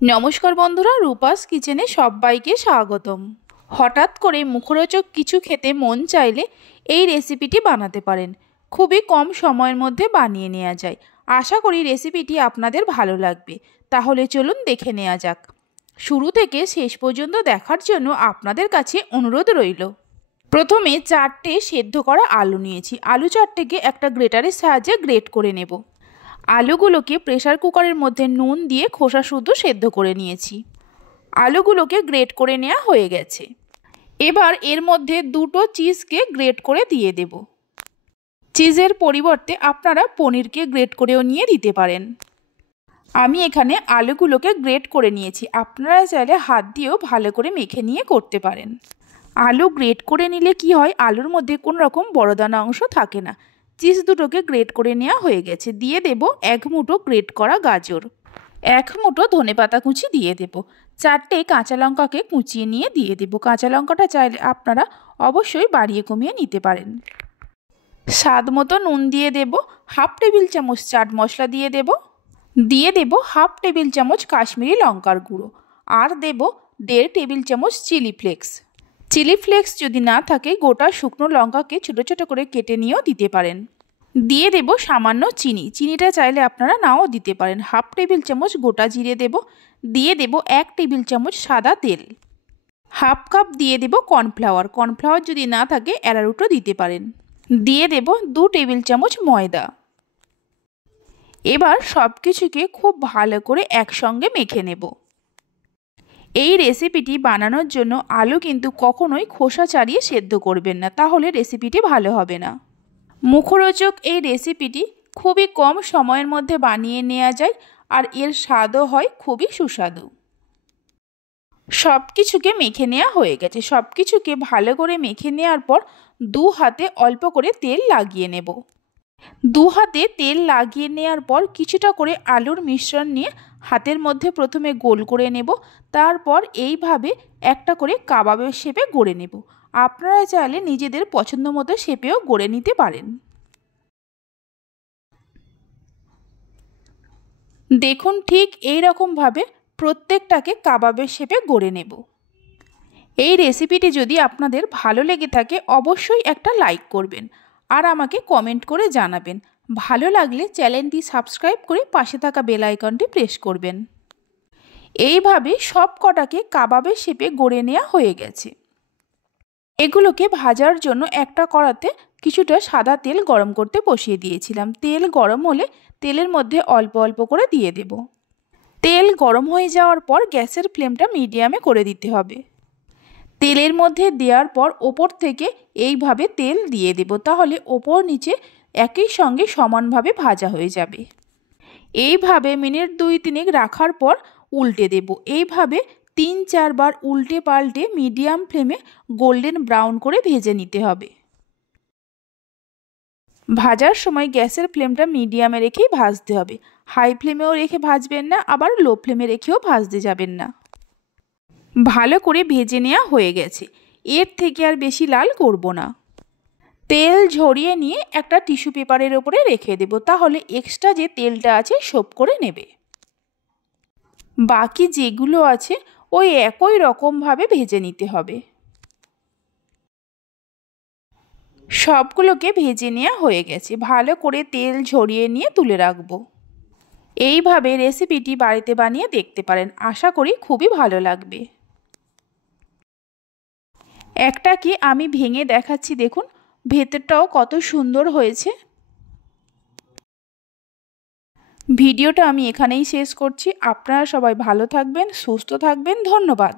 নমস্কার বন্ধুরা, রূপাস কিচেনে সবাইকে স্বাগতম। হঠাৎ করে মুখরোচক কিছু খেতে মন চাইলে এই রেসিপিটি বানাতে পারেন। খুবই কম সময়ের মধ্যে বানিয়ে নেওয়া যায়। আশা করি রেসিপিটি আপনাদের ভালো লাগবে। তাহলে চলুন দেখে নেওয়া যাক। শুরু থেকে শেষ পর্যন্ত দেখার জন্য আপনাদের কাছে অনুরোধ রইল। প্রথমে 4টে সেদ্ধ করা আলু নিয়েছি। আলু 4টেকে একটা গ্রেটারের সাহায্যে গ্রেট করে নেব। আলুগুলোকে প্রেসার কুকারের মধ্যে নুন দিয়ে খোসা শুদ্ধ সেদ্ধ করে নিয়েছি। আলুগুলোকে গ্রেট করে নেওয়া হয়ে গেছে। এবার এর মধ্যে 2টো চিজকে গ্রেট করে দিয়ে দেব। চিজের পরিবর্তে আপনারা পনিরকে গ্রেট করেও নিয়ে দিতে পারেন। আমি এখানে আলুগুলোকে গ্রেট করে নিয়েছি। আপনারা চাইলে হাত দিয়েও ভালো করে মেখে নিয়ে করতে পারেন। আলু গ্রেট করে নিলে কি হয়, আলুর মধ্যে কোনো রকম বড় দানা অংশ থাকে না। চিজ দুটোকে গ্রেট করে নেওয়া হয়ে গেছে। দিয়ে দেব 1 মুঠো গ্রেট করা গাজর, 1 মুঠো ধনেপাতা কুচি দিয়ে দেব। 4টে কাঁচা লঙ্কাকে কুচিয়ে নিয়ে দিয়ে দেব। কাঁচা লঙ্কাটা চাইলে আপনারা অবশ্যই বাড়িয়ে কমিয়ে নিতে পারেন। স্বাদ মতো নুন দিয়ে দেব। হাফ টেবিল চামচ চাট মশলা দিয়ে দেব। দিয়ে দেব হাফ টেবিল চামচ কাশ্মীরি লঙ্কার গুঁড়ো। আর দেব 1.5 টেবিল চামচ চিলি ফ্লেক্স। চিলি ফ্লেক্স যদি না থাকে গোটা শুকনো লঙ্কাকে ছোটো ছোটো করে কেটে নিয়েও দিতে পারেন। দিয়ে দেব সামান্য চিনি। চিনিটা চাইলে আপনারা নাও দিতে পারেন। হাফ টেবিল চামচ গোটা জিরে দেব। দিয়ে দেব 1 টেবিল চামচ সাদা তেল। হাফ কাপ দিয়ে দেব কর্নফ্লাওয়ার। কর্নফ্লাওয়ার যদি না থাকে অ্যারারুটও দিতে পারেন। দিয়ে দেব 2 টেবিল চামচ ময়দা। এবার সব কিছুকে খুব ভালো করে একসঙ্গে মেখে নেব। এই রেসিপিটি বানানোর জন্য আলু কিন্তু কখনোই খোসা ছাড়িয়ে সেদ্ধ করবেন না, তাহলে রেসিপিটি ভালো হবে না। মুখরোচক এই রেসিপিটি খুবই কম সময়ের মধ্যে বানিয়ে নেওয়া যায়, আর এর স্বাদও হয় খুবই সুস্বাদু। সব কিছুকে মেখে নেওয়া হয়ে গেছে। সব কিছুকে ভালো করে মেখে নেওয়ার পর 2 হাতে অল্প করে তেল লাগিয়ে নেব। 2 হাতে তেল লাগিয়ে নেওয়ার পর কিছুটা করে আলুর মিশ্রণ নিয়ে হাতের মধ্যে প্রথমে গোল করে নেব। তারপর এইভাবে একটা করে কাবাবের শেপে গড়ে নেব। আপনারা চাইলে নিজেদের পছন্দ মতো শেপেও গড়ে নিতে পারেন। দেখুন, ঠিক এই রকমভাবে প্রত্যেকটাকে কাবাবের শেপে গড়ে নেব। এই রেসিপিটি যদি আপনাদের ভালো লেগে থাকে অবশ্যই একটা লাইক করবেন আর আমাকে কমেন্ট করে জানাবেন। ভালো লাগলে চ্যানেলটি সাবস্ক্রাইব করে পাশে থাকা বেল আইকনটি প্রেস করবেন। এইভাবে সব কটাকে কাবাবের শেপে গড়ে নেওয়া হয়ে গেছে। এগুলোকে ভাজার জন্য একটা কড়াতে কিছুটা সাদা তেল গরম করতে বসিয়ে দিয়েছিলাম। তেল গরম হলে তেলের মধ্যে অল্প অল্প করে দিয়ে দেব। তেল গরম হয়ে যাওয়ার পর গ্যাসের ফ্লেমটা মিডিয়ামে করে দিতে হবে। তেলের মধ্যে দেওয়ার পর ওপর থেকে এইভাবে তেল দিয়ে দেব, তাহলে ওপর নিচে একই সঙ্গে সমানভাবে ভাজা হয়ে যাবে। এইভাবে মিনিট 2-3 রাখার পর উল্টে দেব। এইভাবে 3-4 বার উল্টে পাল্টে মিডিয়াম ফ্লেমে গোল্ডেন ব্রাউন করে ভেজে নিতে হবে। ভাজার সময় গ্যাসের ফ্লেমটা মিডিয়ামে রেখেই ভাজতে হবে। হাই ফ্লেমেও রেখে ভাজবেন না, আবার লো ফ্লেমে রেখেও ভাজতে যাবেন না। ভালো করে ভেজে নেওয়া হয়ে গেছে। এর থেকে আর বেশি লাল করব না। তেল ঝরিয়ে নিয়ে একটা টিস্যু পেপারের ওপরে রেখে দেব, তাহলে এক্সট্রা যে তেলটা আছে সোপ করে নেবে। বাকি যেগুলো আছে ওই একই রকমভাবে ভেজে নিতে হবে। সবগুলোকে ভেজে নেওয়া হয়ে গেছে। ভালো করে তেল ঝরিয়ে নিয়ে তুলে রাখবো। এইভাবে রেসিপিটি বাড়িতে বানিয়ে দেখতে পারেন। আশা করি খুবই ভালো লাগবে। একটাকে আমি ভেঙে দেখাচ্ছি, দেখুন ভেতরটাও কত সুন্দর হয়েছে। ভিডিওটা আমি এখানেই শেষ করছি। আপনারা সবাই ভালো থাকবেন, সুস্থ থাকবেন। ধন্যবাদ।